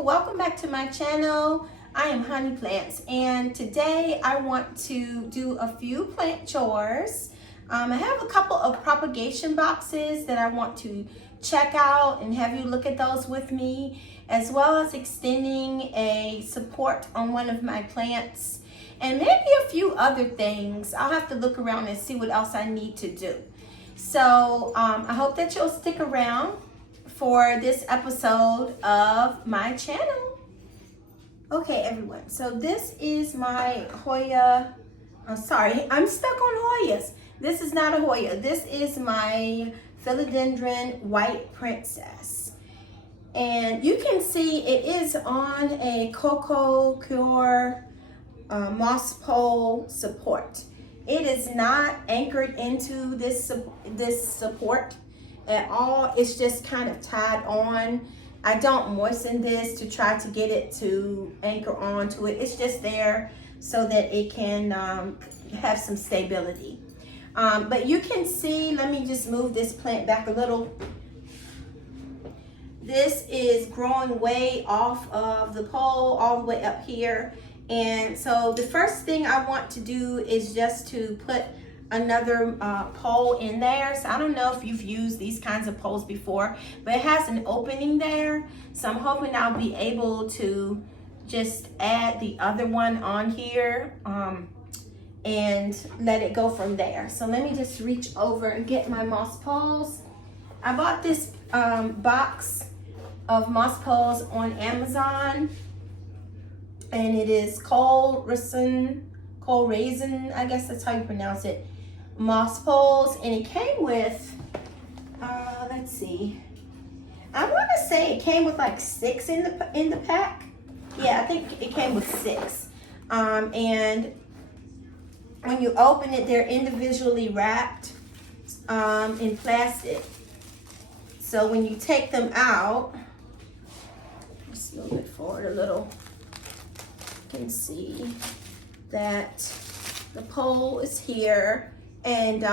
Hello, welcome back to my channel. I am Honey Plants, and today I want to do a few plant chores. I have a couple of propagation boxes that I want to check out and have you look at those with me, as well as extending a support on one of my plants and maybe a few other things. I'll have to look around and see what else I need to do. So I hope that you'll stick around for this episode of my channel. Okay, everyone, so this is my Hoya. Sorry, I'm stuck on Hoyas. This is not a Hoya. This is my philodendron white princess. And you can see it is on a Coco Cure moss pole support. It is not anchored into this support at all. It's just kind of tied on. I don't moisten this to try to get it to anchor onto it. It's just there so that it can have some stability. But you can see, let me just move this plant back a little. This is growing way off of the pole all the way up here. And so the first thing I want to do is just to put another pole in there. So I don't know if you've used these kinds of poles before, but it has an opening there. So I'm hoping I'll be able to just add the other one on here and let it go from there. So let me just reach over and get my moss poles. I bought this box of moss poles on Amazon, and it is coal raisin, I guess that's how you pronounce it, moss poles. And it came with, let's see, I want to say it came with like 6 in the pack. Yeah, I think it came with 6. And when you open it, they're individually wrapped in plastic. So when you take them out, just move it forward a little, you can see that the pole is here. And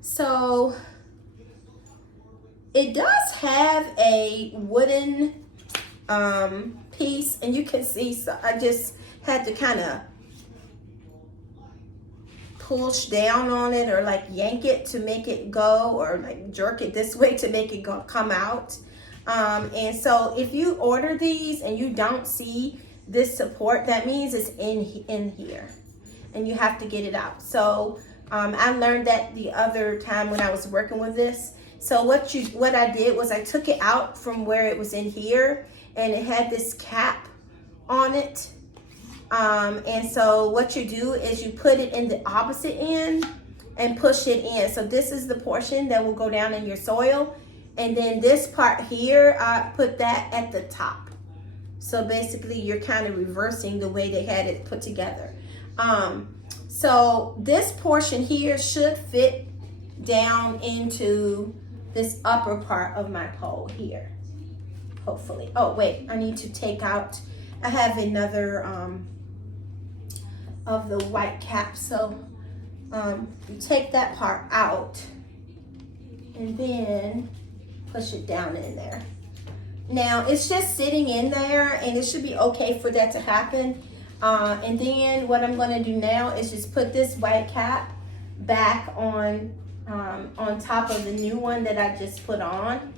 so it does have a wooden piece, and you can see, so I just had to kind of push down on it or like yank it to make it go, or like jerk it this way to make it come out. And so if you order these and you don't see this support, that means it's in here and you have to get it out. So I learned that the other time when I was working with this. So what I did was I took it out from where it was in here, and it had this cap on it. And so what you do is you put it in the opposite end and push it in. So this is the portion that will go down in your soil, and then this part here, I put that at the top. So basically you're kind of reversing the way they had it put together. So this portion here should fit down into this upper part of my pole here, hopefully. Oh wait, I need to take out, I have another of the white cap. So you take that part out and then push it down in there. Now it's just sitting in there, and it should be okay for that to happen. And then what I'm going to do now is just put this white cap back on top of the new one that I just put on.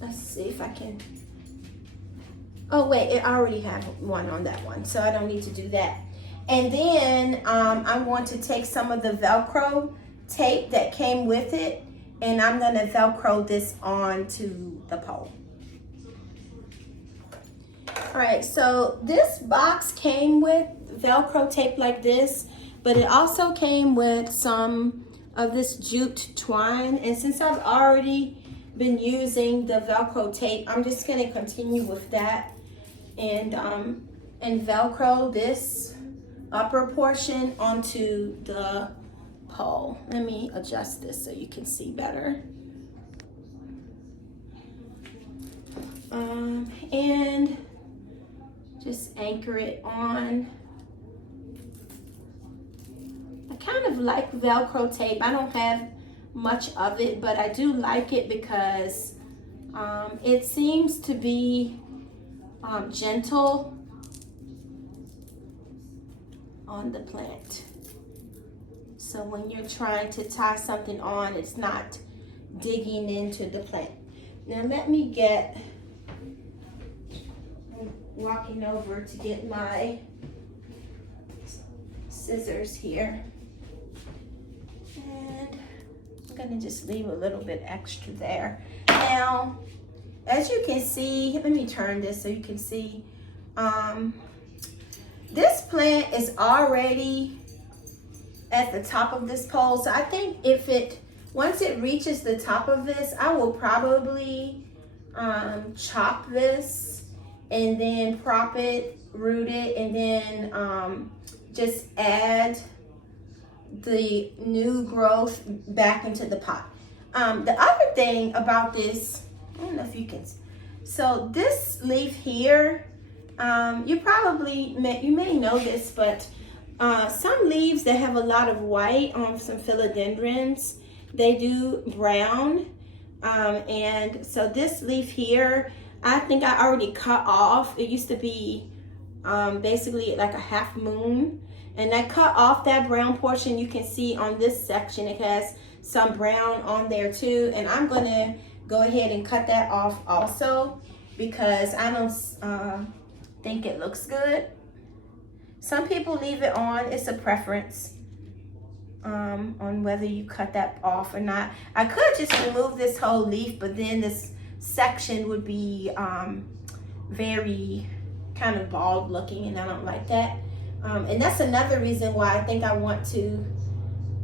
Let's see if I can. Oh wait, I already have one on that one, so I don't need to do that. And then I want to take some of the Velcro tape that came with it, and I'm going to Velcro this onto the pole. All right, so this box came with Velcro tape like this, but it also came with some of this jute twine. And since I've already been using the Velcro tape, I'm just going to continue with that and Velcro this upper portion onto the pole. Let me adjust this so you can see better. And just anchor it on. I kind of like Velcro tape. I don't have much of it, but I do like it because it seems to be gentle on the plant. So when you're trying to tie something on, it's not digging into the plant. Now let me I'm walking over to get my scissors here. And I'm gonna just leave a little bit extra there. Now, as you can see, let me turn this so you can see. This plant is already at the top of this pole. So I think once it reaches the top of this, I will probably chop this and then prop it, root it, and then just add the new growth back into the pot. The other thing about this, I don't know if you can, so this leaf here, you may know this, but some leaves that have a lot of white on some philodendrons, they do brown. And so this leaf here, I think I already cut off. It used to be basically like a half moon. And I cut off that brown portion. You can see on this section, it has some brown on there too. And I'm gonna go ahead and cut that off also because I don't think it looks good. Some people leave it on. It's a preference on whether you cut that off or not. I could just remove this whole leaf, but then this section would be very kind of bald looking, and I don't like that. And that's another reason why I think I want to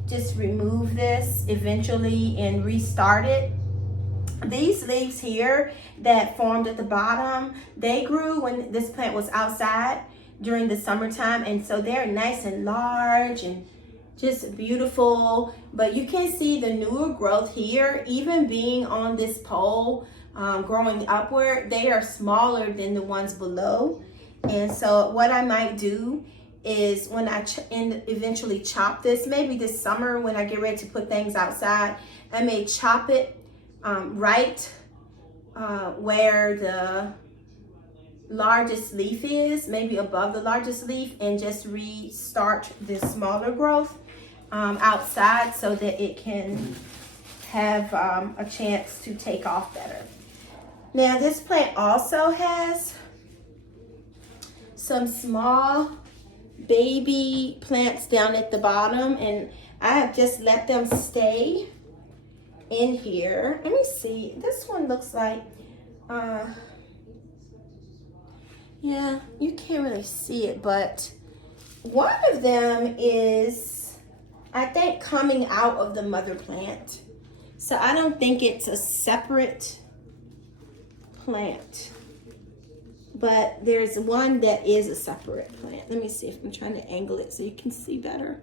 just remove this eventually and restart it. These leaves here that formed at the bottom, they grew when this plant was outside during the summertime, and so they're nice and large and just beautiful. But you can see the newer growth here, even being on this pole, growing upward, they are smaller than the ones below. And so what I might do is when I eventually chop this, maybe this summer when I get ready to put things outside, I may chop it right where the largest leaf is, maybe above the largest leaf, and just restart this smaller growth outside so that it can have a chance to take off better. Now this plant also has some small baby plants down at the bottom, and I have just let them stay in here. Let me see, this one looks like yeah, you can't really see it, but one of them is, I think, coming out of the mother plant. So I don't think it's a separate plant, but there's one that is a separate plant. Let me see if I'm trying to angle it so you can see better.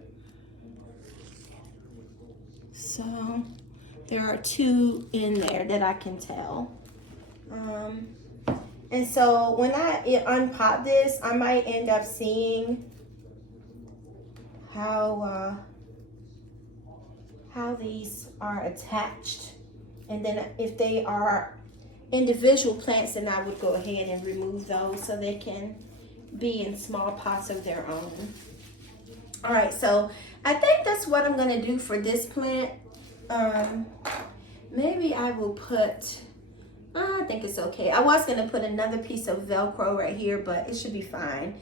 So there are two in there that I can tell. And so when I unpot this, I might end up seeing how these are attached. And then if they are individual plants, then I would go ahead and remove those so they can be in small pots of their own. All right, so I think that's what I'm gonna do for this plant. Maybe I will put, I think it's okay. I was gonna put another piece of Velcro right here, but it should be fine.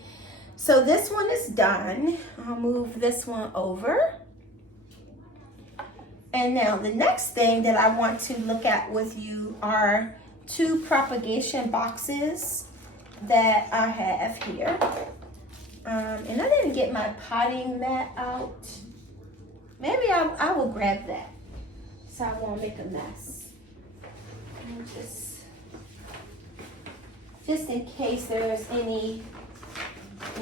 So this one is done. I'll move this one over. And now the next thing that I want to look at with you are two propagation boxes that I have here. And I didn't get my potting mat out. Maybe I will grab that so I won't make a mess. And just in case there's any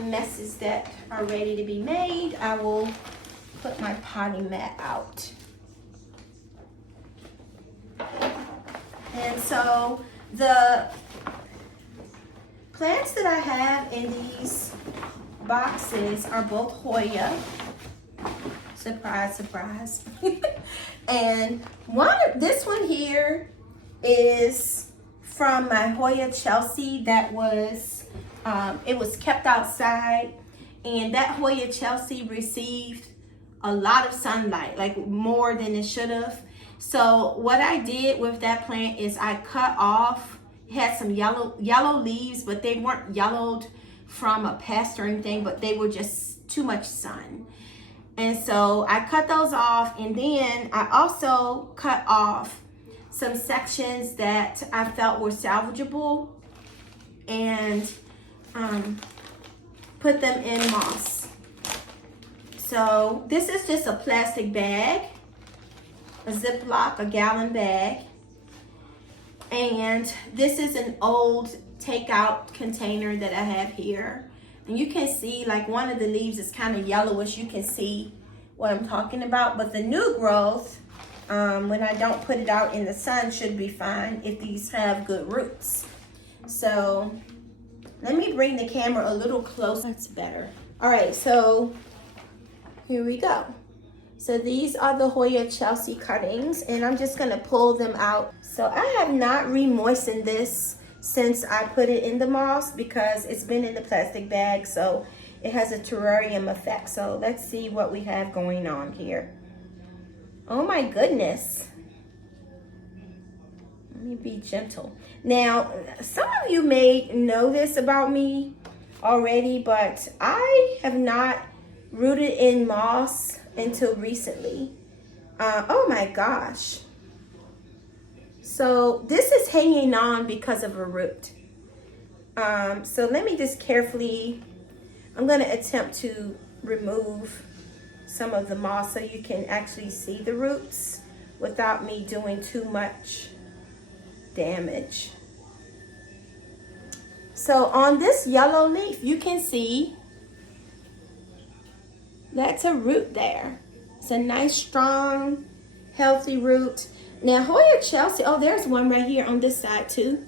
messes that are ready to be made, I will put my potting mat out. And so the plants that I have in these boxes are both Hoya. Surprise, surprise. And this one here is from my Hoya Chelsea that was, it was kept outside. And that Hoya Chelsea received a lot of sunlight, like more than it should have. So what I did with that plant is I cut off, it had some yellow leaves, but they weren't yellowed from a pest or anything, but they were just too much sun. And so I cut those off, and then I also cut off some sections that I felt were salvageable and put them in moss. So this is just a plastic bag, a Ziploc, a gallon bag. And this is an old takeout container that I have here. And you can see like one of the leaves is kind of yellowish. You can see what I'm talking about. But the new growth, when I don't put it out in the sun, should be fine if these have good roots. So let me bring the camera a little closer. That's better. All right, so here we go. So these are the Hoya Chelsea cuttings, and I'm just gonna pull them out. So I have not re-moistened this since I put it in the moss because it's been in the plastic bag, so it has a terrarium effect. So let's see what we have going on here. Oh my goodness. Let me be gentle. Now, some of you may know this about me already, but I have not rooted in moss until recently. Oh my gosh. So this is hanging on because of a root. So let me just carefully, I'm going to attempt to remove some of the moss so you can actually see the roots without me doing too much damage. So on this yellow leaf, you can see that's a root there. It's a nice, strong, healthy root. Now, Hoya Chelsea, oh, there's one right here on this side too.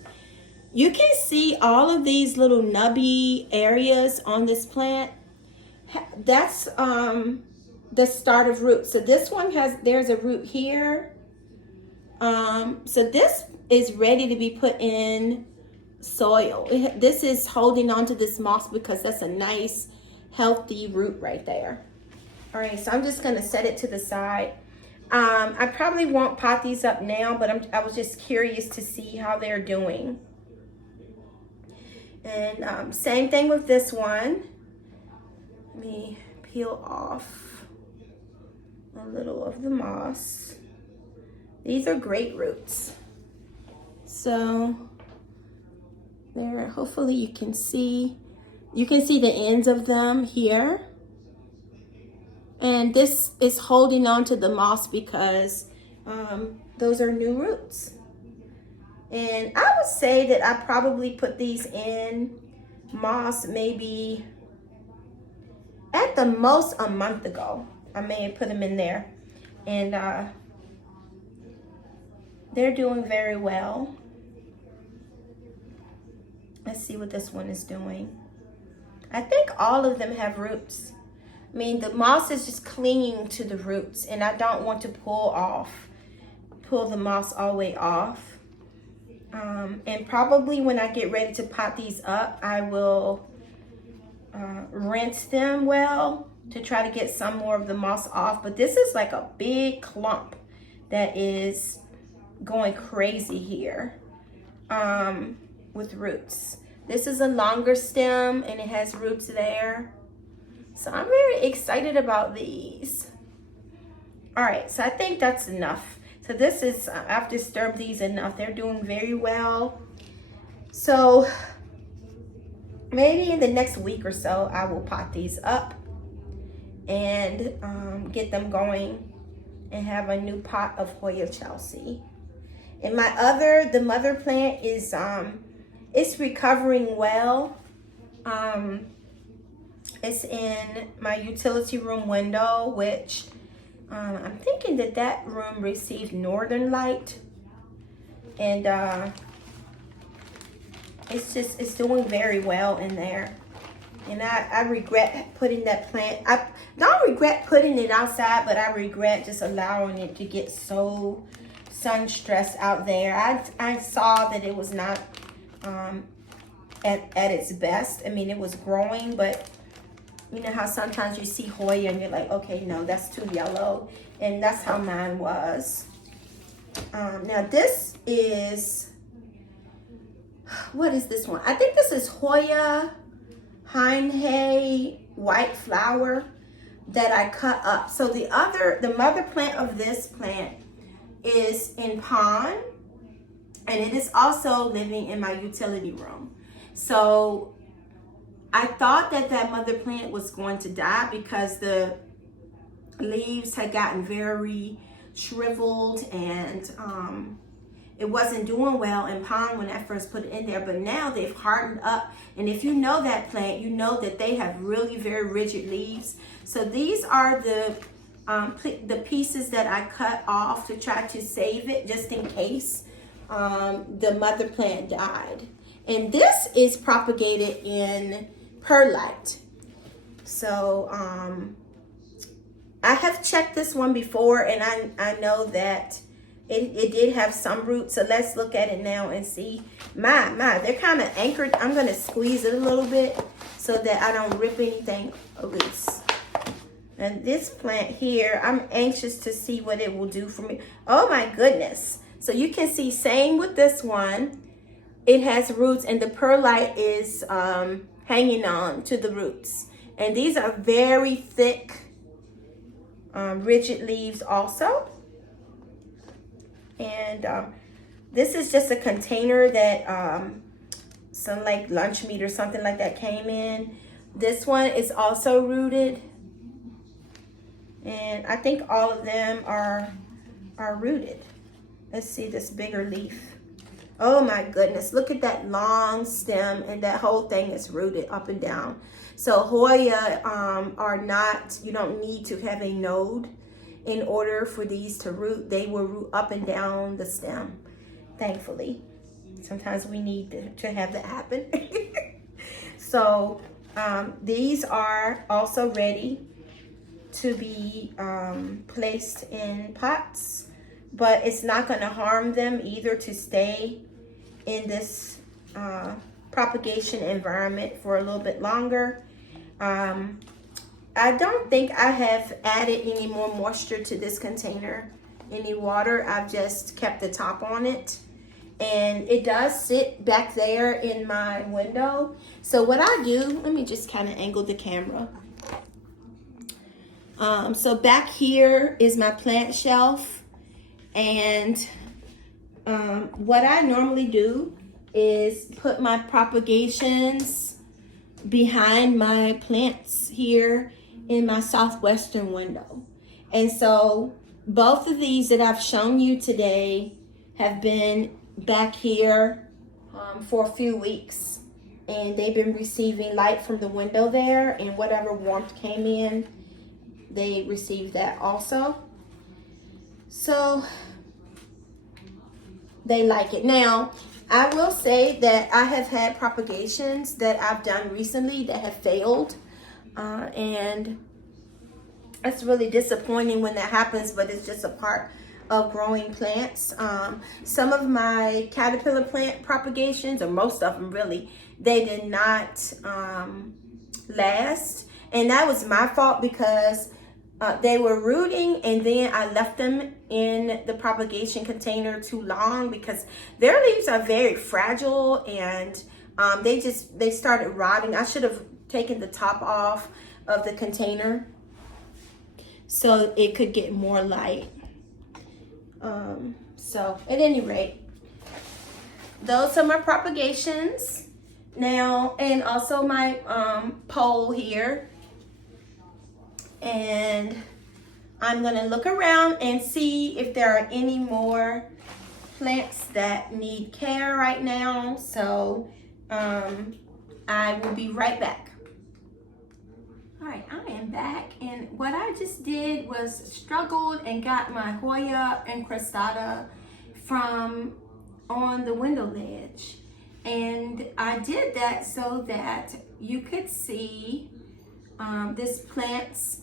You can see all of these little nubby areas on this plant. That's the start of roots. So this one there's a root here. So this is ready to be put in soil. This is holding on to this moss because that's a nice, healthy root right there. All right, so I'm just gonna set it to the side. I probably won't pot these up now, but I was just curious to see how they're doing. And same thing with this one. Let me peel off a little of the moss. These are great roots. So there, hopefully you can see the ends of them here. And this is holding on to the moss because those are new roots. And I would say that I probably put these in moss maybe at the most a month ago. I may have put them in there. And they're doing very well. Let's see what this one is doing. I think all of them have roots. I mean, the moss is just clinging to the roots, and I don't want to pull the moss all the way off. And probably when I get ready to pot these up, I will rinse them well to try to get some more of the moss off. But this is like a big clump that is going crazy here with roots. This is a longer stem, and it has roots there. So I'm very excited about these. All right, so I think that's enough. So this is, I've disturbed these enough. They're doing very well. So maybe in the next week or so, I will pot these up and get them going and have a new pot of Hoya Chelsea. And the mother plant is, it's recovering well. It's in my utility room window, which I'm thinking that room received northern light. And it's doing very well in there. And I regret putting that plant, I don't regret putting it outside, but I regret just allowing it to get so sun stress out there. I saw that it was not at its best. I mean, it was growing, but you know how sometimes you see Hoya and you're like, okay, no, that's too yellow. And that's how mine was. Now this is, what is this one? I think this is Hoya Hindhay white flower that I cut up. So the mother plant of this plant is in pond, and it is also living in my utility room. So I thought that mother plant was going to die because the leaves had gotten very shriveled, and it wasn't doing well in pond when I first put it in there. But now they've hardened up, and if you know that plant, you know that they have really very rigid leaves. So these are the pieces that I cut off to try to save it just in case the mother plant died. And this is propagated in perlite. So I have checked this one before, and I know that it did have some roots. So let's look at it now and see. They're kind of anchored. I'm going to squeeze it a little bit so that I don't rip anything loose. And this plant here, I'm anxious to see what it will do for me. Oh my goodness. So you can see, same with this one. It has roots, and the perlite is hanging on to the roots. And these are very thick, rigid leaves also. And this is just a container that some like lunch meat or something like that came in. This one is also rooted. And I think all of them are rooted. Let's see this bigger leaf. Oh my goodness, look at that long stem, and that whole thing is rooted up and down. So Hoya are not, you don't need to have a node in order for these to root. They will root up and down the stem, thankfully. Sometimes we need to have that happen. So these are also ready to be placed in pots, but it's not going to harm them either to stay in this propagation environment for a little bit longer. I don't think I have added any more moisture to this container, any water. I've just kept the top on it, and it does sit back there in my window. So what I do, let me just kind of angle the camera. So back here is my plant shelf, and what I normally do is put my propagations behind my plants here in my southwestern window. And so both of these that I've shown you today have been back here for a few weeks, and they've been receiving light from the window there, and whatever warmth came in, they received that also. So they like it. Now, I will say that I have had propagations that I've done recently that have failed. And it's really disappointing when that happens, but it's just a part of growing plants. Some of my caterpillar plant propagations, or most of them really, they did not last. And that was my fault because they were rooting, and then I left them in the propagation container too long because their leaves are very fragile, and they started rotting. I should have taken the top off of the container so it could get more light. So at any rate, those are my propagations now, and also my pole here. And I'm gonna look around and see if there are any more plants that need care right now. So I will be right back. All right, I am back, and what I just did was struggled and got my Hoya incrassata from on the window ledge. And I did that so that you could see this plant's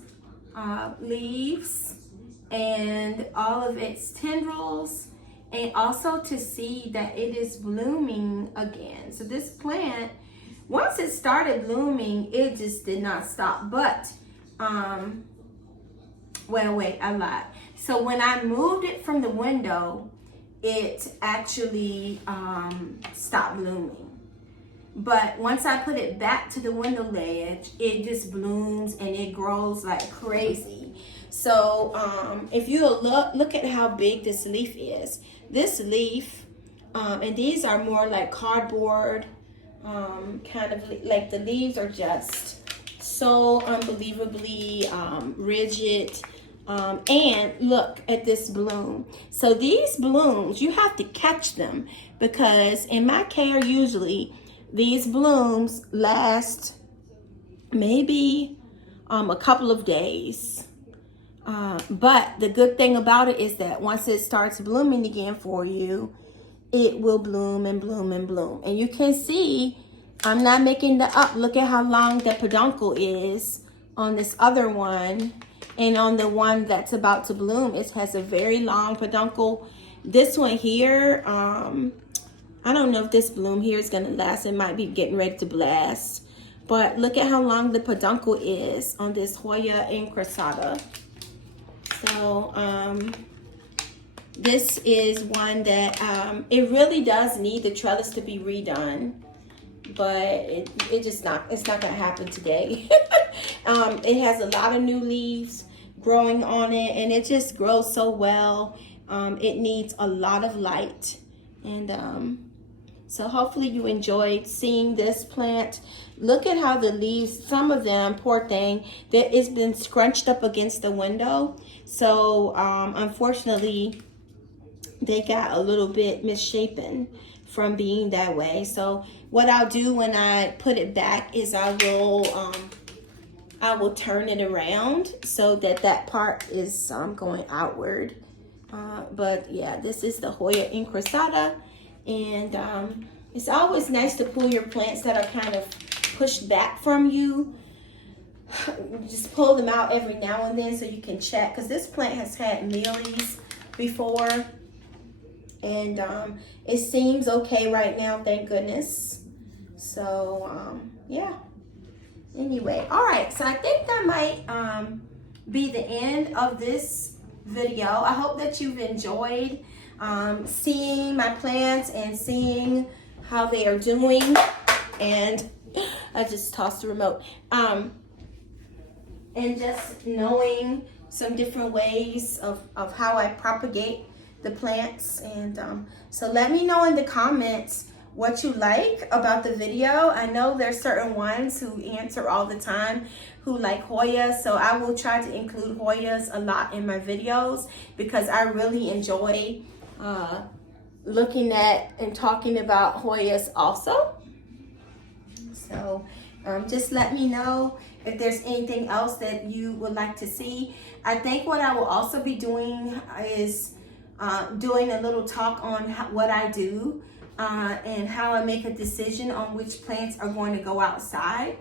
leaves and all of its tendrils, and also to see that it is blooming again. So this plant, once it started blooming, it just did not stop. But well, wait, I lied. So when I moved it from the window, it actually stopped blooming. But once I put it back to the window ledge, it just blooms and it grows like crazy. So if you look at how big this leaf is, this leaf, and these are more like cardboard, kind of like the leaves are just so unbelievably rigid. And look at this bloom. So these blooms, you have to catch them, because in my care, usually these blooms last maybe a couple of days. But the good thing about it is that once it starts blooming again for you, it will bloom and bloom and bloom. And you can see, I'm not making that up. Look at how long the peduncle is on this other one. And on the one that's about to bloom, it has a very long peduncle. This one here, I don't know if this bloom here is gonna last. It might be getting ready to blast. But look at how long the peduncle is on this Hoya incrassata. So this is one that it really does need the trellis to be redone, but it's not gonna happen today. It has a lot of new leaves growing on it, and it just grows so well. It needs a lot of light, and so hopefully you enjoyed seeing this plant. Look at how the leaves, some of them, poor thing, that it's been scrunched up against the window. So unfortunately, they got a little bit misshapen from being that way. So what I'll do when I put it back is I will turn it around so that that part is going outward. But yeah, this is the Hoya incrassata. And it's always nice to pull your plants that are kind of pushed back from you. Just pull them out every now and then so you can check, because this plant has had mealies before, and it seems okay right now, thank goodness. So yeah, anyway, all right, so I think that might be the end of this video. I hope that you've enjoyed seeing my plants and seeing how they are doing. And I just tossed the remote. And just knowing some different ways of how I propagate the plants. And so let me know in the comments what you like about the video. I know there's certain ones who answer all the time who like Hoya, so I will try to include Hoyas a lot in my videos, because I really enjoy looking at and talking about Hoyas also. So just let me know if there's anything else that you would like to see. I think what I will also be doing is doing a little talk on what I do and how I make a decision on which plants are going to go outside.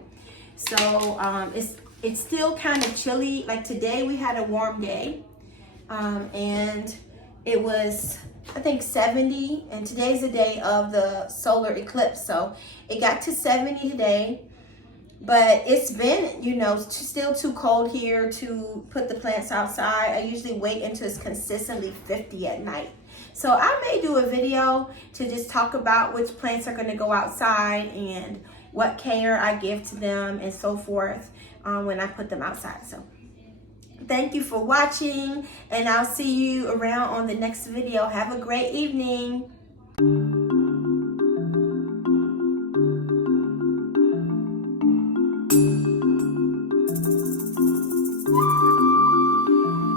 So it's still kind of chilly. Like today we had a warm day, and it was, I think, 70, and today's the day of the solar eclipse. So it got to 70 today, but it's been, you know, still too cold here to put the plants outside. I usually wait until it's consistently 50 at night. So I may do a video to just talk about which plants are going to go outside and what care I give to them and so forth when I put them outside. So thank you for watching, and I'll see you around on the next video. Have a great evening.